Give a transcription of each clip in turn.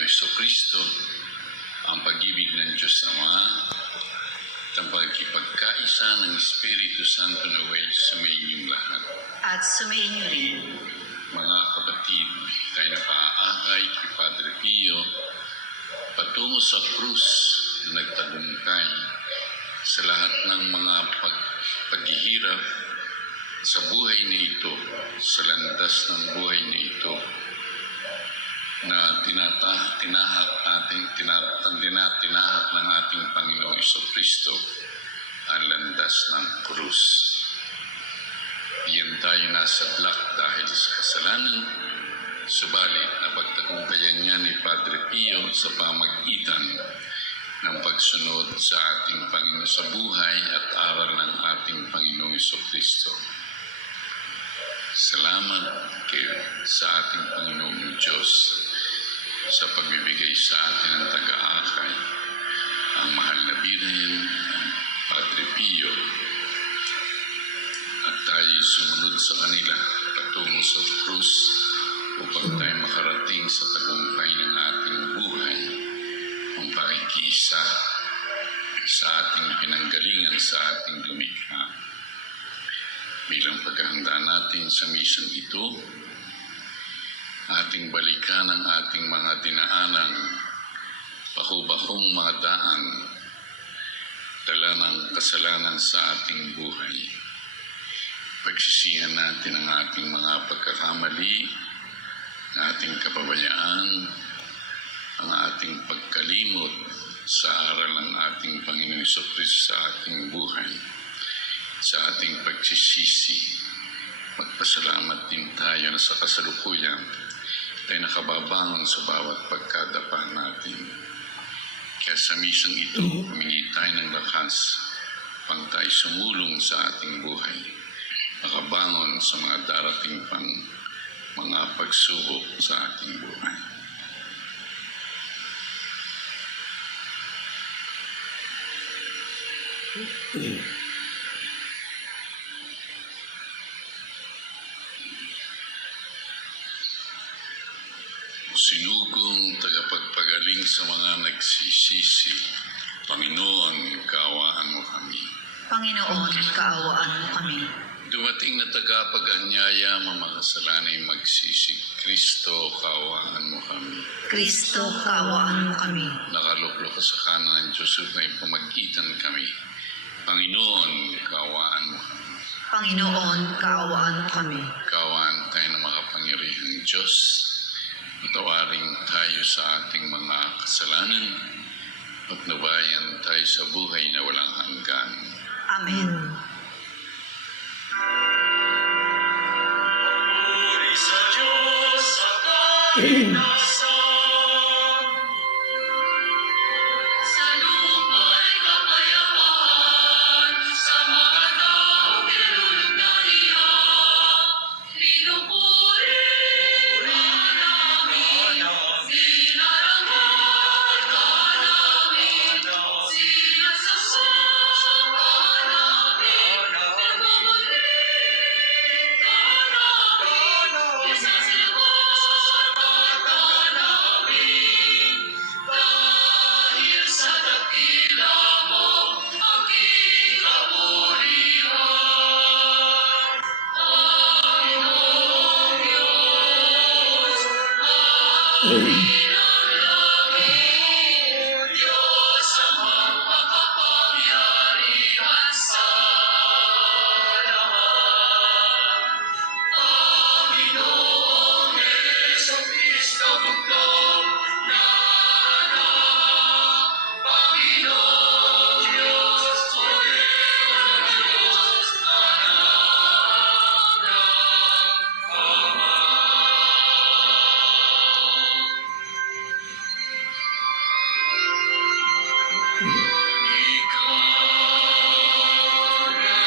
Panginoon Jesucristo, ang pag-ibig ng Diyos Ama, at ang pagkipagkaisa ng Espiritu Santo naway sumayin lahat. At sumayin rin. Mga kapatid, tayo napaaakay kay Padre Pio patungo sa krus na nagtagumpay sa lahat ng mga paghihirap sa buhay na ito, sa landas ng buhay na ito, na tinahak ng ating Panginoong Jesucristo ang landas ng krus. Iyan tayo nasa black dahil sa kasalanan, subalit napagtagumpayan niya ni Padre Pio sa pamagitan ng pagsunod sa ating Panginoon sa buhay at aral ng ating Panginoong Jesucristo. Salamat sa ating Panginoong Diyos sa pagbibigay sa atin ng taga-akay, ang mahal na Birhen, Padre Pio, at tayo sumunod sa kanila patungo sa krus upang tayo makarating sa tagumpay ng ating buhay, ang pakikiisa sa ating pinanggalingan sa ating lumikha. Bilang paghahanda natin sa misang ito, ating balikan ang ating mga dinaanang bakong mga daan, dala ng kasalanan sa ating buhay. Pagsisihan natin ang ating mga pagkakamali, ang ating kapabayaan, ang ating pagkalimot sa aral ng ating Panginoon Jesucristo sa ating buhay, sa ating pagsisisi. Magpasalamat din tayo na sa kasalukuyan tayo nakababangon sa bawat pagkadapa natin. Kaya sa misang ito, humingi tayo ng lakas pang tayo sumulong sa ating buhay, nakabangon sa mga darating pang mga pagsubok sa ating buhay. Sinugong tagapagpagaling sa mga nagsisisi, Panginoon, kaawaan mo kami. Panginoon, kaawaan mo kami. Dumating na tagapaganyaya, makasalanay magsisi, Kristo, kaawaan mo kami. Kristo, kaawaan mo kami. Nakaluklok ka sa kanan ng Diyos at may pamagitan kami. Panginoon, kaawaan mo kami. Panginoon, kaawaan mo kami. Kaawaan tayo ng makapangyarihang Diyos. Patawarin tayo sa ating mga kasalanan at nabayan tayo sa buhay na walang hanggan. Amen. Puri sa Diyos sa kainasan. Sa lupa'y kapayapaan, sa mga tao nilulog na iyak. Pinupuri ka namin, dinarangal ka namin, sinasasama ka namin, nagmamuli ka namin, isasilwasan ka namin. Dahil sa dakila mo, aking kapurihan, Panginoong Diyos, Panginoon Diyos ang magpakapangyarihan sa lahat. Panginoong Jesucristo, bugtong na anak. Panginoong Diyos, Panginoong Diyos, anak ng Ama. Ikaw na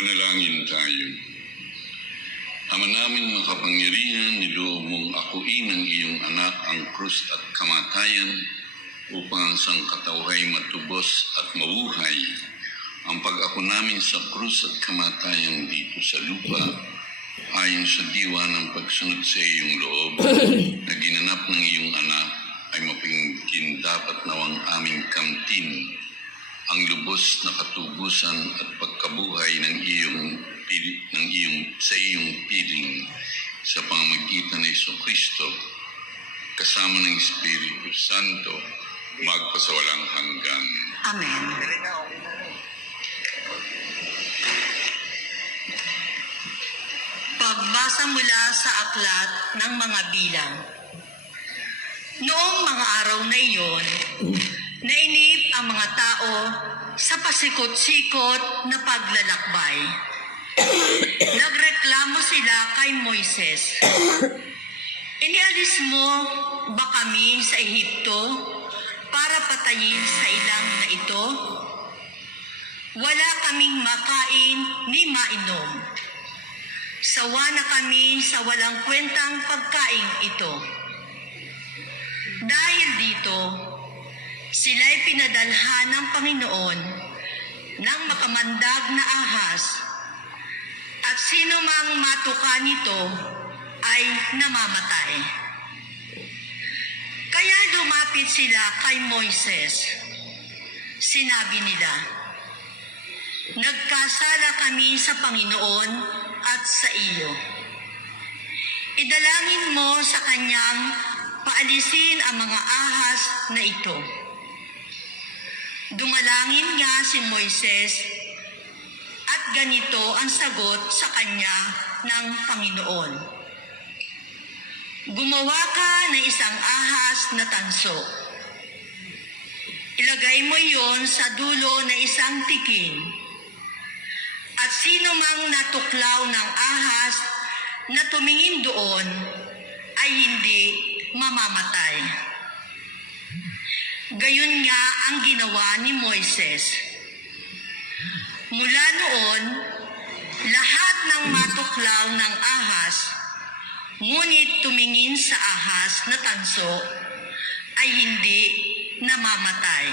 Manalangin tayo. Ama namin makapangyarihan, niloob mong akuin ng iyong anak ang krus at kamatayan upang ang sangkatauhay matubos at mabuhay. Ang pag-ako namin sa krus at kamatayan dito sa lupa, ayon sa diwa ng pagsunod sa iyong loob, na ginanap ng iyong anak, ay mapingkin dapat nawang aming kamtin ang lubos na katubusan at pagkabuhay ng sa iyong piling sa pamamagitan ni Jesucristo kasama ng Espiritu Santo magpasawalang hanggan. Amen. Pagbasa mula sa aklat ng mga bilang. Noong mga araw na iyon, nainip ang mga tao sa pasikot-sikot na paglalakbay. Nagreklamo sila kay Moises. Inialis mo ba kami sa Ehipto para patayin sa ilang na ito? Wala kaming makain ni mainom. Sawa na kami sa walang kwentang pagkain ito. Dahil dito, sila'y pinadalhan ng Panginoon ng makamandag na ahas, at sino mang matuka nito ay namamatay. Kaya lumapit sila kay Moises. Sinabi nila, "Nagkasala kami sa Panginoon at sa iyo. Idalangin mo sa kanyang paalisin ang mga ahas na ito." Dumalangin nga si Moises at ganito ang sagot sa kanya ng Panginoon. "Gumawa ka ng isang ahas na tanso. Ilagay mo iyon sa dulo ng isang tikin. At sino mang natuklaw ng ahas na tumingin doon ay hindi mamamatay." Gayon nga ang ginawa ni Moises. Mula noon, lahat ng matuklaw ng ahas, ngunit tumingin sa ahas na tanso, ay hindi namamatay.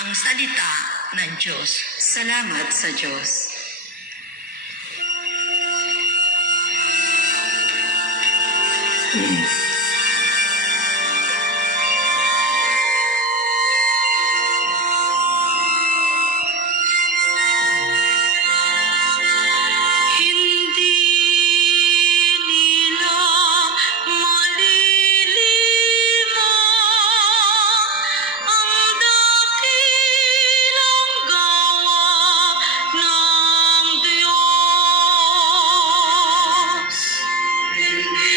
Ang salita ng Diyos. Salamat sa Diyos. Hindi nila maliliman ang dakilang gawa ng Diyos. Hindi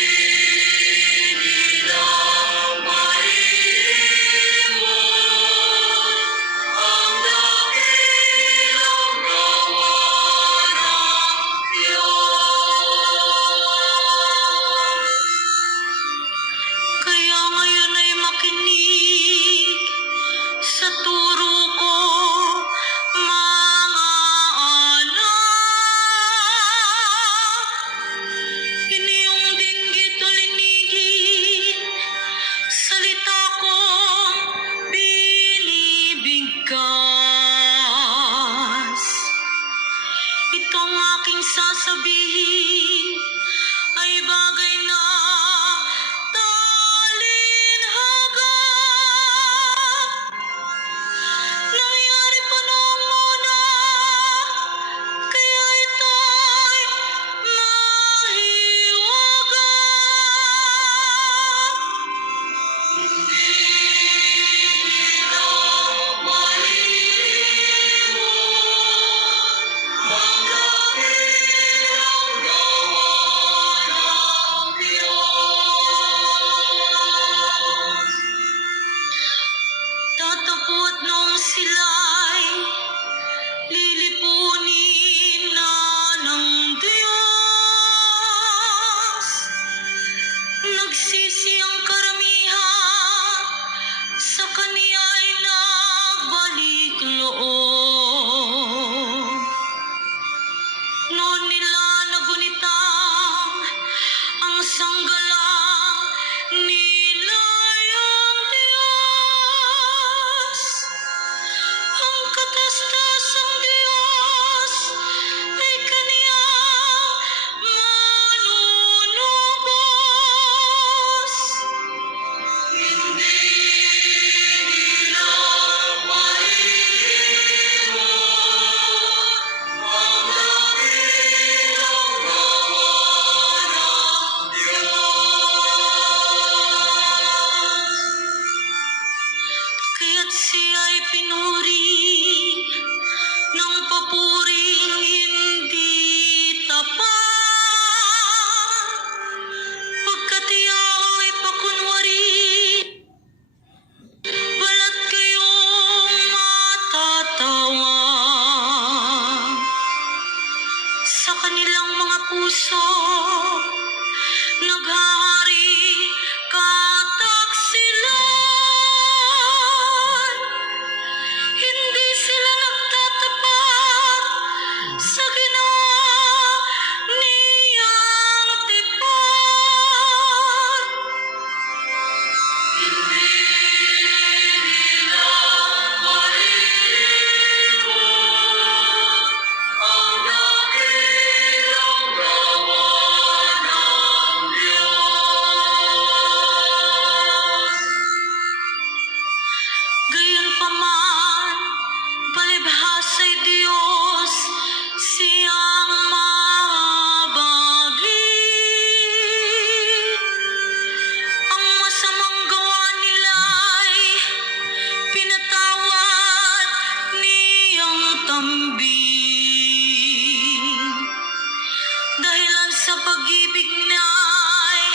pag-ibig na'y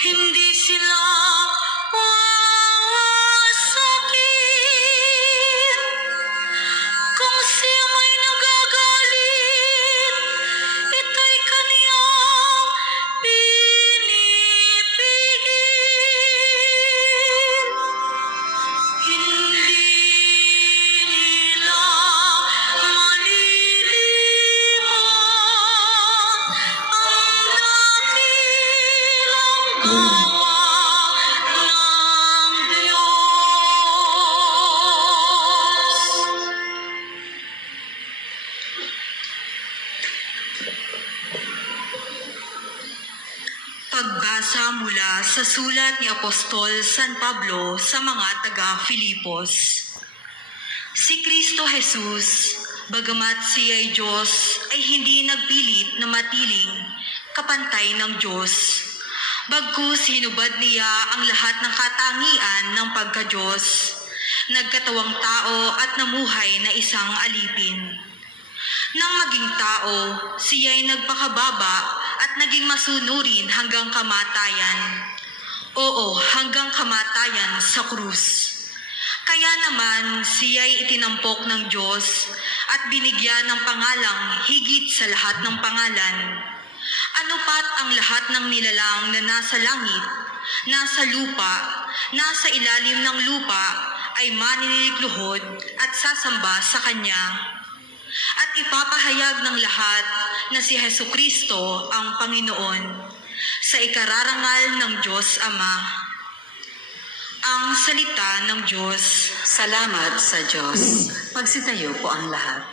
hindi sila wawasakin. Kung siya may nagagalit, ito'y kaniyang pinipigil. Hindi nila malilimot ang dakilang gawa ng Diyos. Pagbasa mula sa sulat ni Apostol San Pablo sa mga taga-Filipos. Si Kristo Jesus, bagamat siya ay Diyos, ay hindi nagpilit na matiling kapantay ng Diyos. Bagkus hinubad niya ang lahat ng katangian ng pagka-Diyos, nagkatawang tao at namuhay na isang alipin. Nang maging tao, siya'y nagpakababa at naging masunurin hanggang kamatayan. Oo, hanggang kamatayan sa krus. Kaya naman siya'y itinampok ng Diyos at binigyan ng pangalang higit sa lahat ng pangalan. Ano pat ang lahat ng nilalang na nasa langit, nasa lupa, nasa ilalim ng lupa ay maninilikluhod at sasamba sa Kanya. At ipapahayag ng lahat na si Hesukristo ang Panginoon sa ikararangal ng Diyos Ama. Ang salita ng Diyos. Salamat sa Diyos. Magsitayo po ang lahat.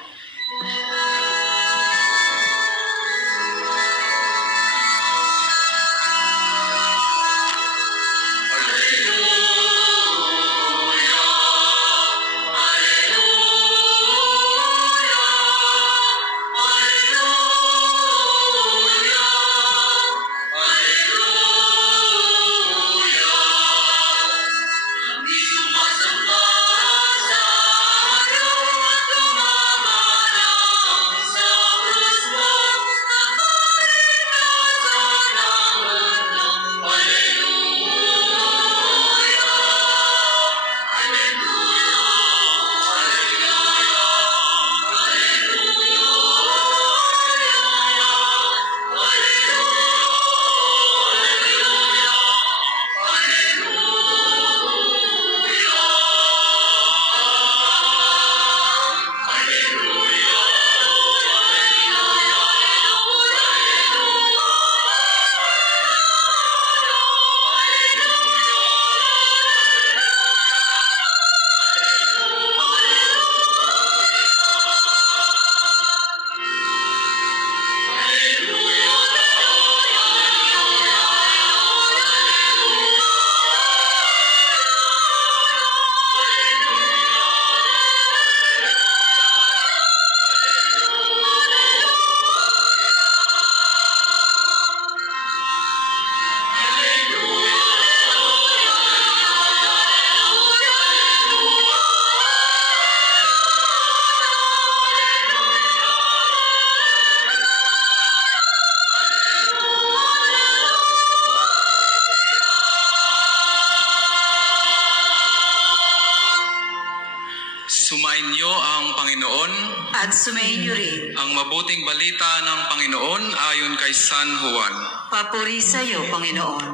Sumainyo ang Panginoon, At sumainyo rin. ang mabuting balita ng Panginoon ayon kay San Juan. Papuri sa iyo, Panginoon.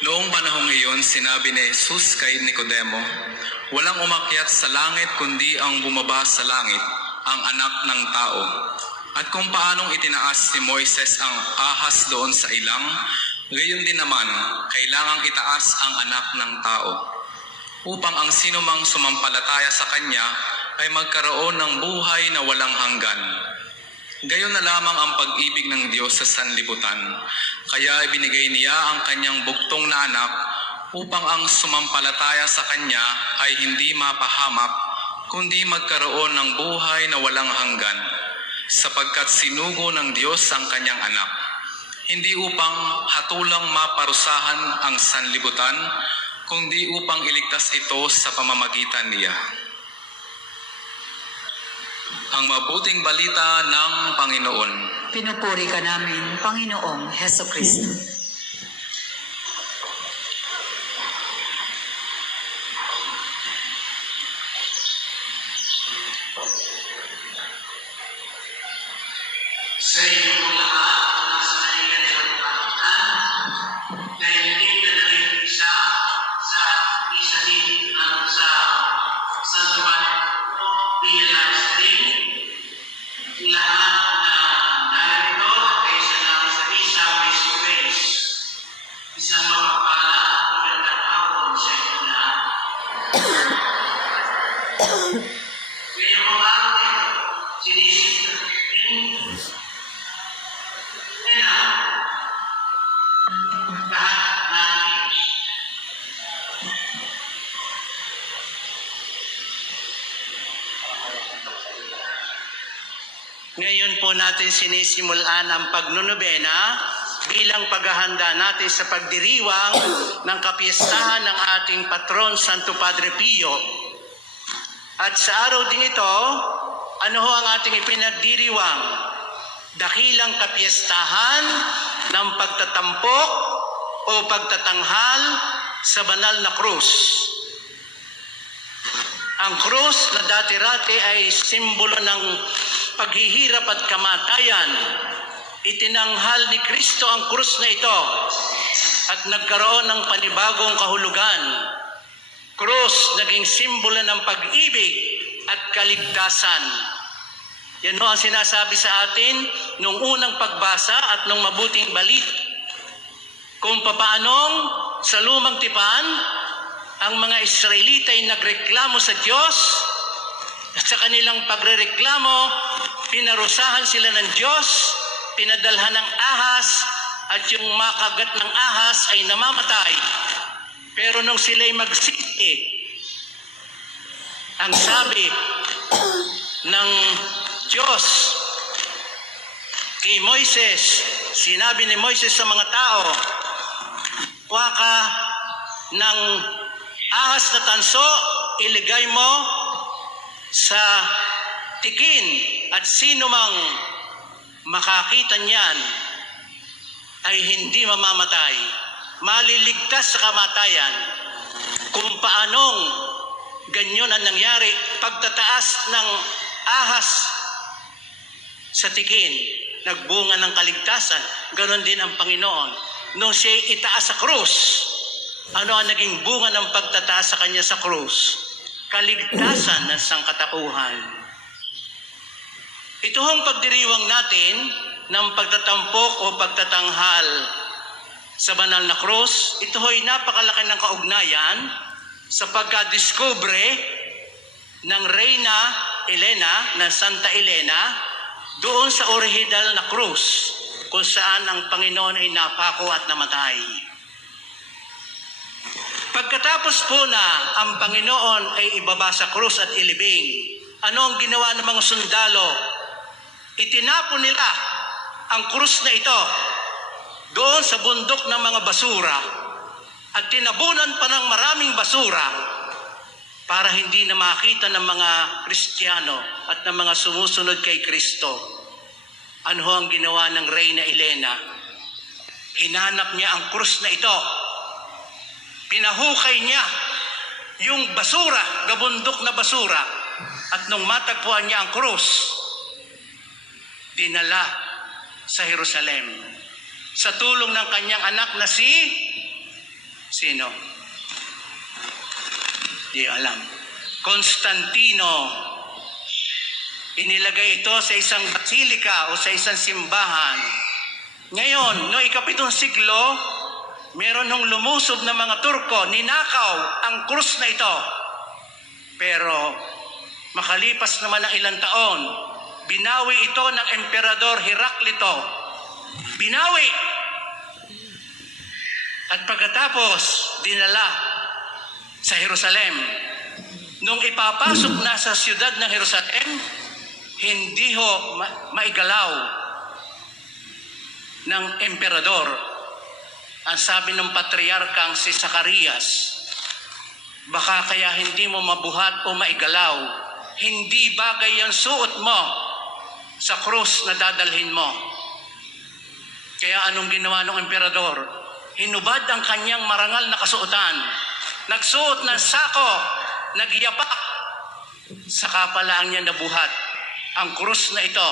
Noong panahong iyon, sinabi ni Jesus kay Nicodemo, walang umakyat sa langit kundi ang bumaba sa langit, ang anak ng tao. At kung paanong itinaas ni Moises ang ahas doon sa ilang, gayon din naman, kailangang itaas ang anak ng tao, upang ang sinumang sumampalataya sa kanya ay magkaroon ng buhay na walang hanggan. Gayon na lamang ang pag-ibig ng Diyos sa sanlibutan, kaya ibinigay niya ang kanyang bugtong na anak upang ang sumampalataya sa kanya ay hindi mapahamak, kundi magkaroon ng buhay na walang hanggan, sapagkat sinugo ng Diyos ang kanyang anak. hindi upang hatulang maparusahan ang sanlibutan, kundi upang iligtas ito sa pamamagitan niya. Ang mabuting balita ng Panginoon. Pinupuri ka namin, Panginoong Heso Kristo. Sa inyong lahat na nasa kanilang kapatiran, na hindi na naging isa sa isa din ang sa Santo Realize Day. Lahat na narito at kaisa namin sa isa face to face. Isang mapapala at magandang hapon sa inyo lahat. Ngayong mga araw nito, sinisita Ngayon po natin sinisimulan ang pagnunubena bilang paghahanda natin sa pagdiriwang ng kapiyastahan ng ating patron Santo Padre Pio. At sa araw ding ito, ano ho ang ating ipinagdiriwang? Dakilang kapiyastahan ng pagtatampok o pagtatanghal sa banal na krus. Ang krus na dati-rati ay simbolo ng paghihirap at kamatayan. Itinanghal ni Kristo ang krus na ito at nagkaroon ng panibagong kahulugan. Krus naging simbolo ng pag-ibig at kaligtasan. Yan ho ang sinasabi sa atin nung unang pagbasa at nung mabuting balik. Kung papaanong sa lumang tipan, ang mga Israelita ay nagreklamo sa Diyos at sa kanilang pagrereklamo, pinarusahan sila ng Diyos, pinadalhan ng ahas at yung makagat ng ahas ay namamatay. Pero nung sila'y magsisi, ang sabi ng Diyos kay Moises, sinabi ni Moises sa mga tao, kuha ka ng ahas na tanso, iligay mo sa tikin at sino mang makakita niyan ay hindi mamamatay, maliligtas sa kamatayan. Kung paanong ganyan ang nangyari, pagtataas ng ahas sa tikin, nagbunga ng kaligtasan. Ganon din ang Panginoon. Nung siya itaas sa krus, ano ang naging bunga ng pagtataas sa kanya sa krus? Kaligtasan ng sangkatauhan. Ito hong pagdiriwang natin ng pagtatampok o pagtatanghal sa banal na krus, ito ho'y napakalaki ng kaugnayan sa pagkadiskubre ng Reyna Elena, ng Santa Elena, doon sa orihinal na krus kung saan ang Panginoon ay napako at namatay. Pagkatapos po na ang Panginoon ay ibaba sa krus at ilibing, ano ang ginawa ng mga sundalo? Itinapon nila ang krus na ito doon sa bundok ng mga basura at tinabunan pa ng maraming basura para hindi na makita ng mga Kristiyano at ng mga sumusunod kay Kristo. Ano ang ginawa ng Reyna Elena? Hinanap niya ang krus na ito. Pinahukay niya yung basura, gabundok na basura. At nung matagpuan niya ang krus, dinala sa Jerusalem. Sa tulong ng kanyang anak na sino? Di alam. Constantino. Inilagay ito sa isang basilika o sa isang simbahan. Ngayon, noong ika-7 siglo, meron nung lumusob na mga Turko, ninakaw ang krus na ito. Pero makalipas naman ng ilang taon, binawi ito ng Emperador Heraklito. Binawi. At pagkatapos, dinala sa Jerusalem. Nung ipapasok na sa siyudad ng Jerusalem, hindi ho maigalaw. ng emperador. Ang sabi ng patriarkang si Zacarias, baka kaya hindi mo mabuhat o maigalaw, hindi bagay ang suot mo sa krus na dadalhin mo. Kaya anong ginawa ng emperador? Hinubad ang kanyang marangal na kasuotan. Nagsuot ng sako, nagyapak. Saka pala ang niya nabuhat ang krus na ito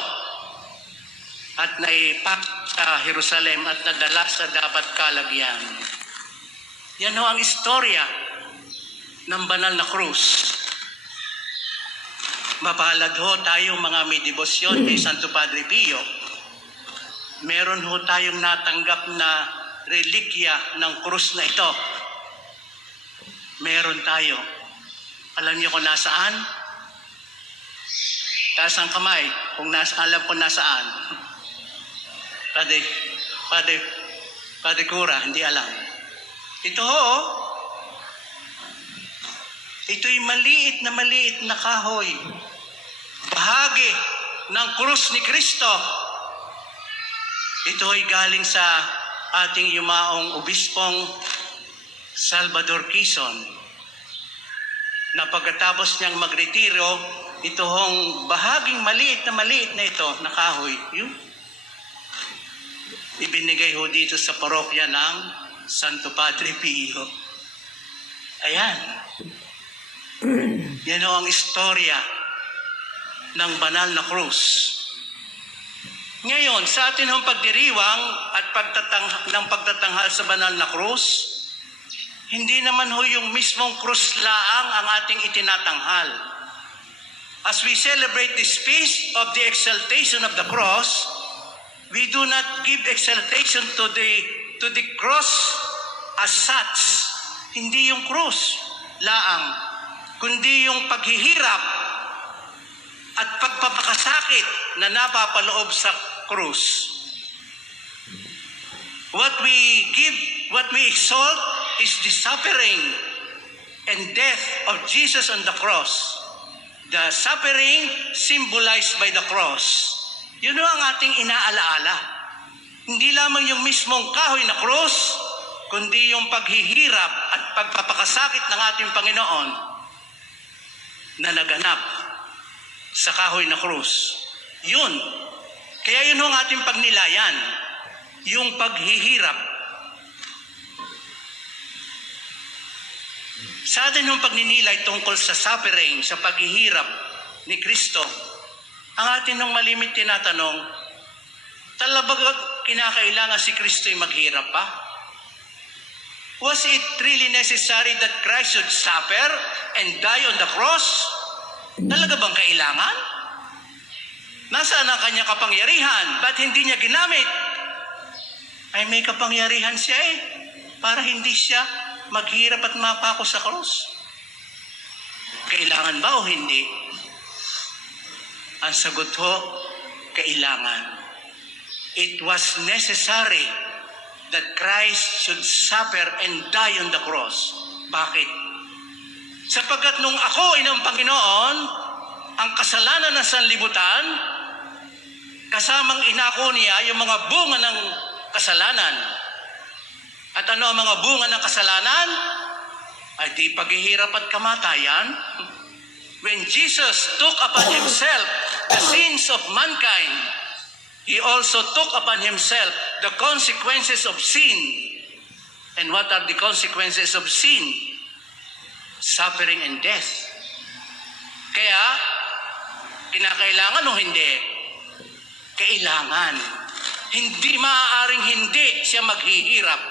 at naipak sa Jerusalem at nadala sa dapat kalagyan. Yan ho ang istorya ng banal na krus. Mapalad ho tayong mga may debosyon kay Santo Padre Pio. Meron ho tayong natanggap na relikya ng krus na ito. Meron tayo. Alam niyo kung nasaan? Taas ang kamay kung alam ko nasaan. Padre Cura, hindi alam. Ito ho, ito'y maliit na kahoy. Bahagi ng krus ni Kristo. Ito ay galing sa ating yumaong obispong Salvador Quezon, na pagkatapos niyang magretiro, ito hong bahaging maliit na ito, na kahoy, yun, ibinigay ho dito sa parokya ng Santo Padre Pio. Ayan. Yan ho ang istorya ng banal na krus. Ngayon, sa atin hong pagdiriwang at pagtatanghal sa banal na krus, hindi naman ho yung mismong krus laang ang ating itinatanghal. As we celebrate this feast of the exaltation of the cross, we do not give exaltation to the cross as such. Hindi yung krus laang, kundi yung paghihirap at pagpapakasakit na napapaloob sa krus. What we exalt is the suffering and death of Jesus on the cross. The suffering symbolized by the cross. Yun ang ating inaalaala. Hindi lamang yung mismong kahoy na krus, kundi yung paghihirap at pagpapakasakit ng ating Panginoon na naganap sa kahoy na krus. Yun. Kaya yun ang ating pagnilayan. Yung paghihirap. Sa atin yung pagninilay tungkol sa suffering, sa paghihirap ni Kristo, ang atin nung malimit tinatanong, talaga kinakailangan si Kristo'y maghirap pa? Was it really necessary that Christ should suffer and die on the cross? Talaga bang kailangan? Nasaan ang kanyang kapangyarihan? Ba't hindi niya ginamit? Ay may kapangyarihan siya para hindi siya maghirap at mapako sa krus. Kailangan ba o hindi? Ang sagot ho, kailangan. It was necessary that Christ should suffer and die on the cross. Bakit? Sapagkat nung ako ng Panginoon, ang kasalanan ng sanlibutan, kasamang inako niya yung mga bunga ng kasalanan. At ano ang mga bunga ng kasalanan? Ay di paghihirap at kamatayan. When Jesus took upon himself the sins of mankind, he also took upon himself the consequences of sin. And what are the consequences of sin? Suffering and death. Kaya, kinakailangan o hindi? Kailangan. Hindi maaaring hindi siya maghihirap.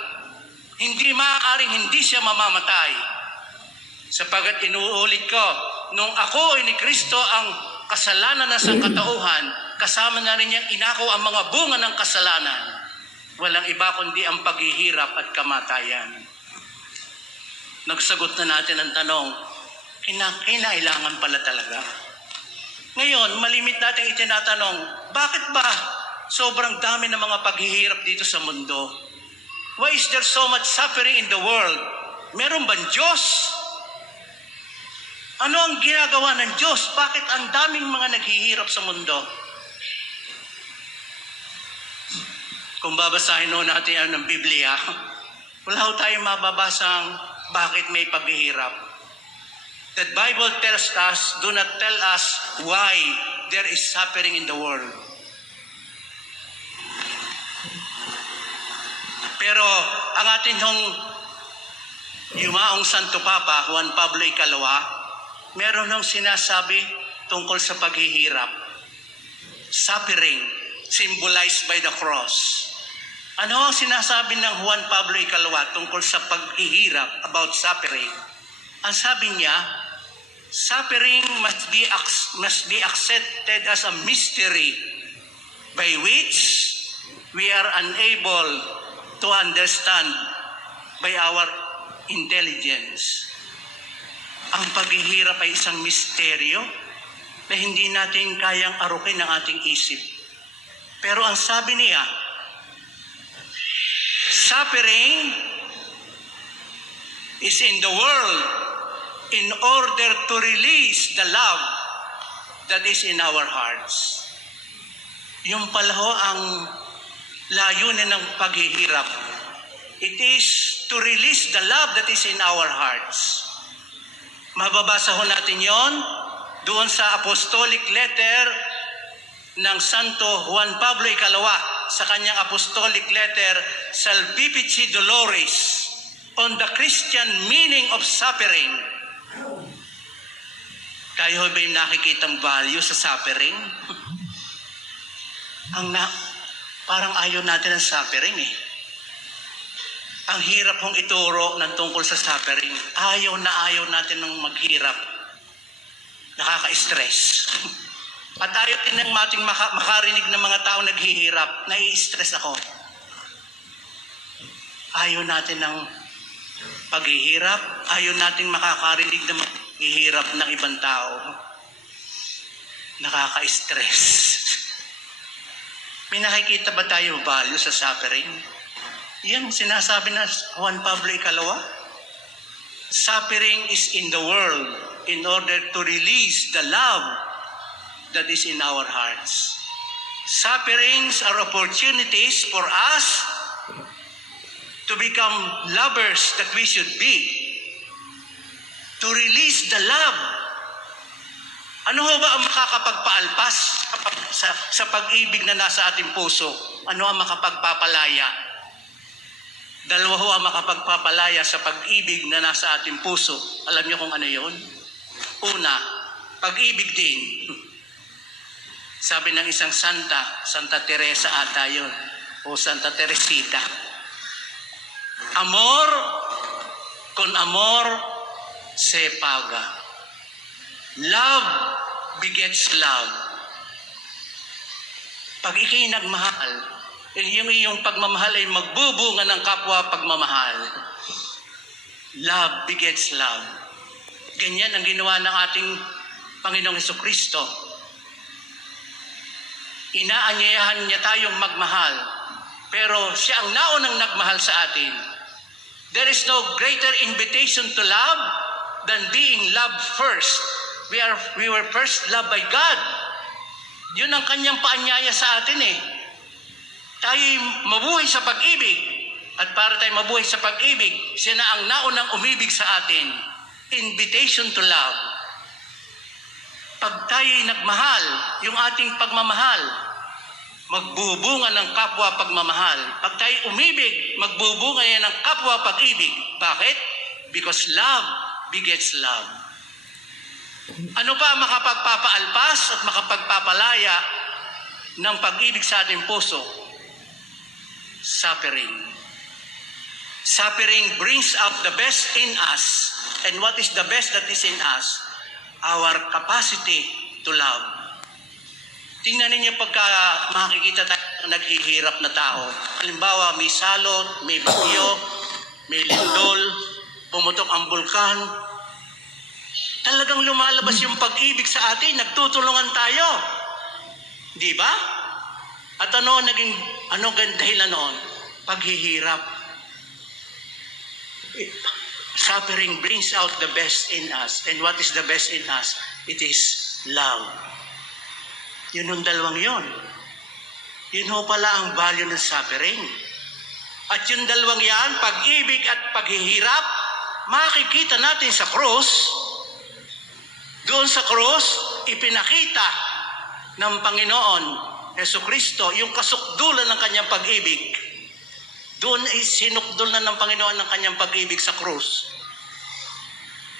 Hindi maaaring hindi siya mamamatay. Sapagat inuulit ko, nung ako ay ni Kristo ang kasalanan ng sangkatauhan, kasama na rin niyang inako ang mga bunga ng kasalanan. Walang iba kundi ang paghihirap at kamatayan. Nagsagot na natin ang tanong, kinailangan pala talaga. Ngayon, malimit natin itinatanong, bakit ba sobrang dami ng mga paghihirap dito sa mundo? Why is there so much suffering in the world? Meron bang Diyos? Ano ang ginagawa ng Diyos? Bakit ang daming mga naghihirap sa mundo? kung babasahin ho natin ang Biblia, wala ho tayong mababasang bakit may paghihirap. The Bible tells us, do not tell us why there is suffering in the world. Pero ang atin hong yumaong Santo Papa, Juan Pablo Ikalwa, meron hong sinasabi tungkol sa paghihirap. Suffering, symbolized by the cross. Ano ang sinasabi ng Juan Pablo Ikalwa tungkol sa paghihirap, about suffering? Ang sabi niya, suffering must be accepted as a mystery by which we are unable to understand by our intelligence. Ang paghihirap ay isang misteryo na hindi natin kayang arukin ng ating isip. Pero ang sabi niya, suffering is in the world in order to release the love that is in our hearts. Yung pala ho ang layunin ng paghihirap. It is to release the love that is in our hearts. Mababasa ho natin yon doon sa apostolic letter ng Santo Juan Pablo Ikalwa, sa kanyang apostolic letter, Salvifici Doloris, on the Christian meaning of suffering. Kayo ba yung nakikitang value sa suffering? Parang ayaw natin ng suffering eh. Ang hirap hong ituro ng tungkol sa suffering. Ayaw natin ng maghirap. Nakaka-stress. At ayaw din ng mating makarinig ng mga tao naghihirap. Nai-stress ako. Ayaw natin ng paghihirap. Ayaw natin makakarinig ng maghihirap ng ibang tao. Nakaka-stress. May nakikita ba tayo value sa suffering? Yan sinasabi na Juan Pablo Ikalwa. Suffering is in the world in order to release the love that is in our hearts. Sufferings are opportunities for us to become lovers that we should be. To release the love. Ano ho ba ang makakapagpaalpas sa pag-ibig na nasa ating puso? Ano ang makapagpapalaya? Dalawa ho ang makapagpapalaya sa pag-ibig na nasa ating puso. Alam niyo kung ano yun? Una, pag-ibig din. Sabi ng isang santa, Santa Teresa ata yun, o Santa Teresita. Amor con amor se paga. Love begets love. Pag ikay nagmahal, yung iyong pagmamahal ay magbubunga ng kapwa pagmamahal. Love begets love. Ganyan ang ginawa ng ating Panginoong Hesukristo. Inaanyayahan niya tayong magmahal, pero siya ang naunang nagmahal sa atin. There is no greater invitation to love than being loved first. We were first loved by God. Yun ang kanyang paanyaya sa atin eh. Tayo'y mabuhay sa pag-ibig. At para tayo mabuhay sa pag-ibig, siya na ang naunang umibig sa atin. Invitation to love. Pag tayo'y nagmahal, yung ating pagmamahal, magbubunga ng kapwa pagmamahal. Pag tayo'y umibig, magbubunga yan ng kapwa pag-ibig. Bakit? Because love begets love. Ano pa ang makapagpapaalpas at makapagpapalaya ng pag-ibig sa ating puso? Suffering. Suffering brings out the best in us. And what is the best that is in us? Our capacity to love. Tingnan ninyo pagka makikita tayo ng naghihirap na tao. Halimbawa, may salot, may bagyo, may lindol, pumutok ang bulkan. Talagang lumalabas yung pag-ibig sa atin, nagtutulungan tayo. Di ba? At ano dahilan noon? Paghihirap. Suffering brings out the best in us. And what is the best in us? It is love. Yun yung dalawang yun. Yun ho pala ang value ng suffering. At yung dalawang yan, pag-ibig at paghihirap, makikita natin sa krus. Doon sa krus, ipinakita ng Panginoon Jesucristo yung kasukdulan ng kanyang pag-ibig. Doon ay sinukdulan ng Panginoon ng kanyang pag-ibig sa krus.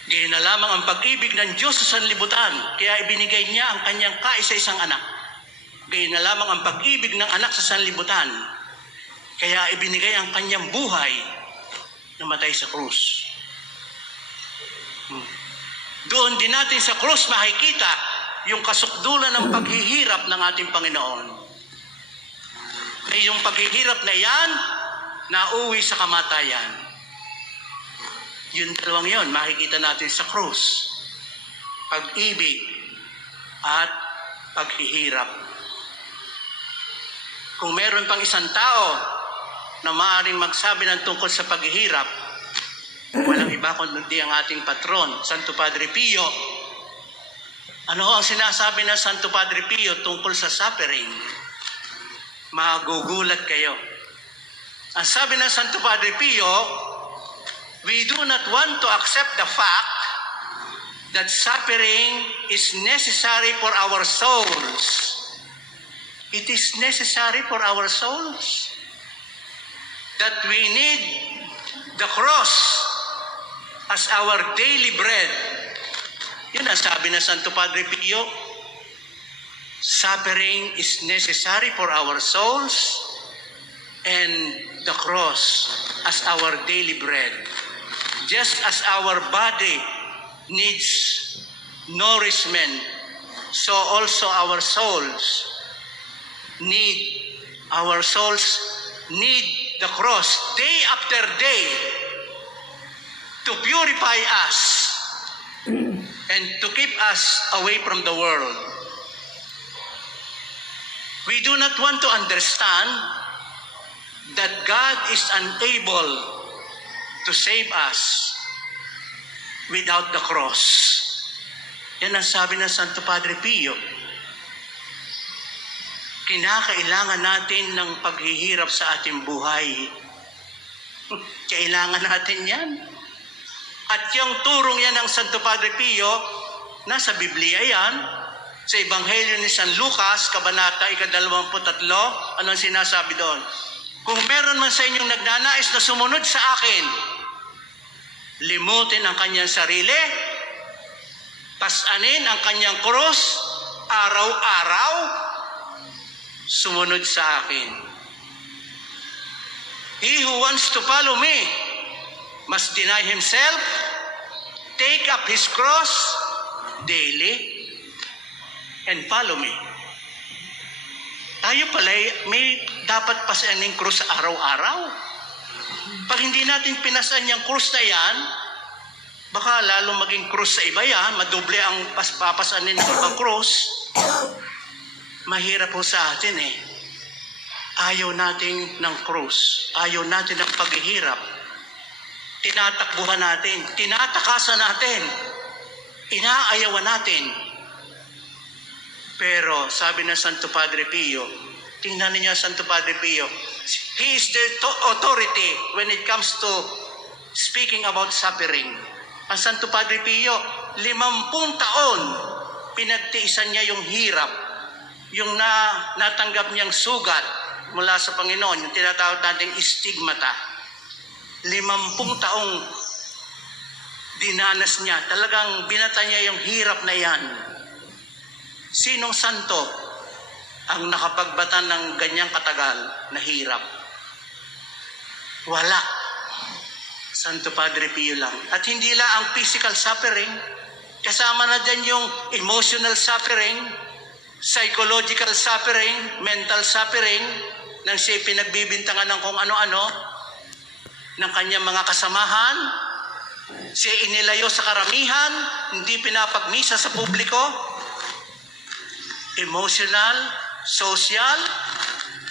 Gayon na lamang ang pag-ibig ng Diyos sa sanlibutan, kaya ibinigay niya ang kanyang kaisa-isang anak. Gayon na lamang ang pag-ibig ng anak sa sanlibutan, kaya ibinigay ang kanyang buhay na matay sa krus. Doon din natin sa krus makikita yung kasukdulan ng paghihirap ng ating Panginoon. Ay yung paghihirap na yan, nauwi sa kamatayan. Yung dalawang yon, makikita natin sa krus. Pag-ibig at paghihirap. Kung meron pang isang tao na maaaring magsabi ng tungkol sa paghihirap, walang iba kundi ang ating patron, Santo Padre Pio. Ano ang sinasabi ng Santo Padre Pio tungkol sa suffering? Magugulat kayo. Ang sabi ng Santo Padre Pio, we do not want to accept the fact that suffering is necessary for our souls. It is necessary for our souls. That we need the cross as our daily bread. Yun ang sabi ng Santo Padre Pio. Suffering is necessary for our souls and the cross as our daily bread. Just as our body needs nourishment, so also our souls need the cross day after day to purify us and to keep us away from the world. We do not want to understand that God is unable to save us without the cross. Yan ang sabi ng Santo Padre Pio. Kinakailangan natin ng paghihirap sa ating buhay. Kailangan natin yan. At yung turong yan ng Santo Padre Pio, nasa Biblia yan, sa Ebanghelyo ni San Lucas, Kabanata 23, anong sinasabi doon? Kung meron man sa inyong nagnanais na sumunod sa akin, limutin ang kanyang sarili, pasanin ang kanyang krus, araw-araw, sumunod sa akin. He who wants to follow me must deny himself, take up his cross daily, and follow me. Tayo pala may dapat pasanin krus araw-araw. Pag hindi natin pinasan yung krus na yan, baka lalo maging krus sa iba yan, madoble ang papasanin ng ibang krus. Mahirap po sa atin eh. Ayaw natin ng krus. Ayaw natin ng paghihirap. Tinatakbuhan natin. Tinatakasan natin. Inaayawan natin. Pero sabi ng Santo Padre Pio, tingnan niyo Santo Padre Pio, he is the authority when it comes to speaking about suffering. Ang Santo Padre Pio, 50 taon pinagtiisan niya yung hirap, yung natanggap niyang sugat mula sa Panginoon, yung tinatawag nating stigmata. 50 taong dinanas niya. Talagang binata niya yung hirap na yan. Sinong santo ang nakapagbata ng ganyang katagal na hirap? Wala. Santo Padre Pio lang. At hindi lang ang physical suffering, kasama na dyan yung emotional suffering, psychological suffering, mental suffering, nang siya pinagbibintangan ng kung ano-ano, ng kanyang mga kasamahan, siya inilayo sa karamihan, hindi pinapagmisa sa publiko, emotional, social,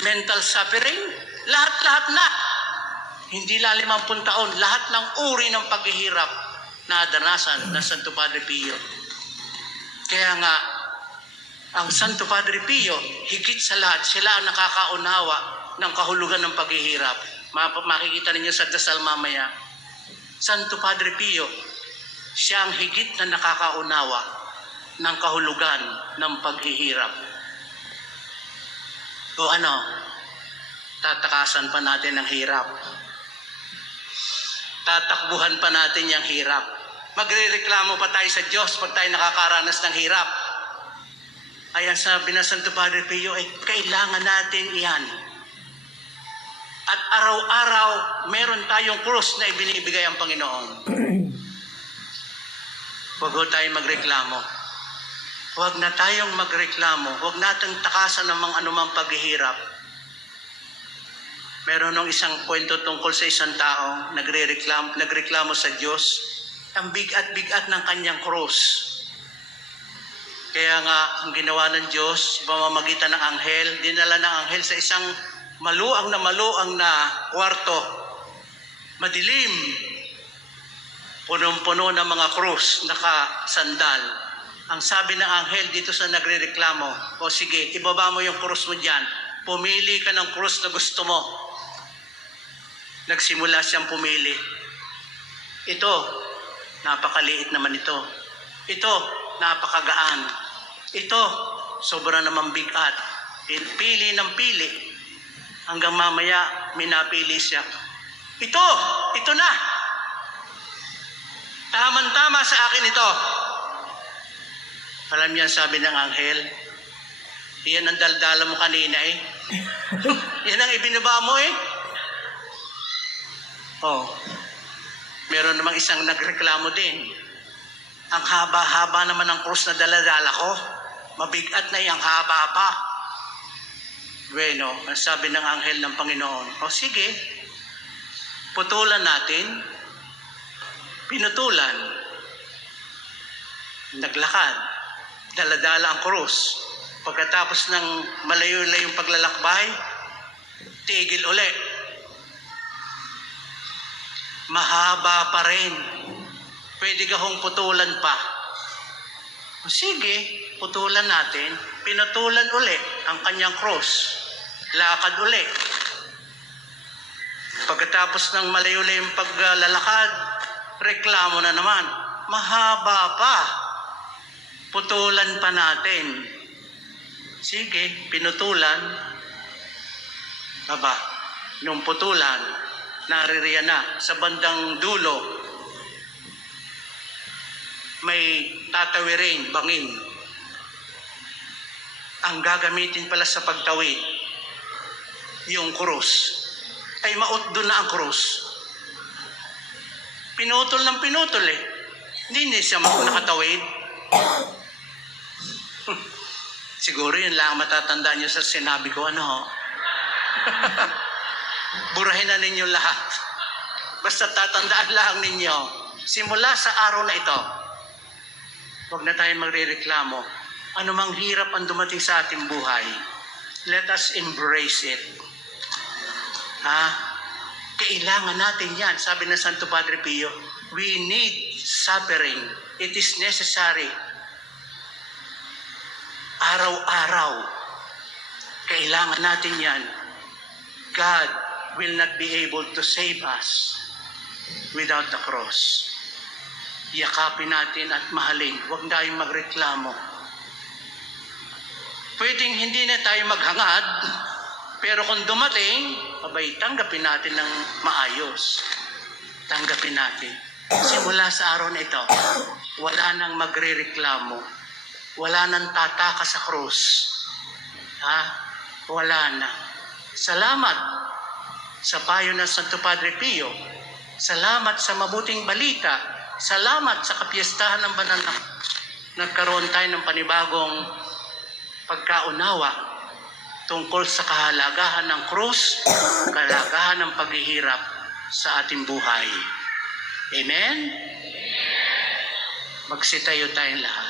mental suffering, lahat-lahat na. Hindi lang 50 taon, lahat ng uri ng paghihirap na adanasan ng Santo Padre Pio. Kaya nga, Ang Santo Padre Pio, higit sa lahat, sila ang nakakaunawa ng kahulugan ng paghihirap. Makikita ninyo sa dasal mamaya. Santo Padre Pio, siya ang higit na nakakaunawa ng kahulugan ng paghihirap. O ano, tatakasan pa natin ang hirap. Tatakbuhan pa natin yung hirap. Magrereklamo pa tayo sa Diyos pag tayo nakakaranas ng hirap. Ayan sabi na Santo Padre Pio, kailangan natin iyan. At araw-araw, meron tayong krus na ibinibigay ang Panginoon. Huwag ho tayong magreklamo. Huwag na tayong magreklamo. Huwag natin takasan ng mga anumang paghihirap. Meron nung isang kwento tungkol sa isang tao, nagreklamo sa Diyos, ang bigat-bigat ng kanyang krus. Kaya nga, ang ginawa ng Diyos, pamamagitan ng anghel, dinala ng anghel sa isang maluang na kwarto. Madilim. Punong-puno ng mga krus, nakasandal. Ang sabi ng anghel dito sa nagrereklamo, o sige, ibaba mo yung krus mo dyan. Pumili ka ng krus na gusto mo. Nagsimula siyang pumili. Ito, napakaliit naman ito. Ito, napakagaan. Ito, sobra namang bigat. Pili ng pili. Hanggang mamaya, minapili siya. Ito na. Taman-tama sa akin ito. Alam niya, sabi ng anghel, yan ang daldala mo kanina eh. Yan ang ibinaba mo eh. Oh, meron namang isang nagreklamo din. Ang haba-haba naman ng krus na daladala ko. Mabigat na yung haba pa. Bueno, ang sabi ng anghel ng Panginoon, o sige, putulan natin. Pinutulan. Naglakad. Daladala ang krus. Pagkatapos ng malayo-layong paglalakbay, tigil uli. Mahaba pa rin. Pwede ka hong putulan pa. O sige, putulan natin. Pinutulan uli ang kanyang krus. Lakad uli. Pagkatapos ng malayo-layong paglalakad, reklamo na naman. Mahaba pa. Putulan pa natin. Sige, pinutulan. Aba, nung putulan, naririyan na sa bandang dulo, may tatawirin, bangin. Ang gagamitin pala sa pagtawid, yung krus. Ay maot doon na ang krus. Pinutol ng pinutol eh. Hindi siya nakatawid. Siguro yun lang matatandaan nyo sa sinabi ko, ano? Burahin na ninyo lahat. Basta tatandaan lang ninyo, simula sa araw na ito, huwag na tayong magrereklamo. Anumang hirap ang dumating sa ating buhay, let us embrace it. Kailangan natin yan. Sabi ng Santo Padre Pio, we need suffering. It is necessary. Araw-araw, kailangan natin yan. God will not be able to save us without the cross. Yakapin natin at mahalin. Huwag tayong magreklamo. Pwedeng hindi na tayo maghangad, pero kung dumating, abay, tanggapin natin ng maayos. Tanggapin natin. Simula sa araw na ito, wala nang magrereklamo. Wala nang tataka sa krus. Wala na. Salamat sa payo ng Santo Padre Pio. Salamat sa mabuting balita. Salamat sa kapiyastahan ng banal na nagkaroon tayo ng panibagong pagkaunawa tungkol sa kahalagahan ng krus, kahalagahan ng paghihirap sa ating buhay. Amen? Magsitayo tayong lahat.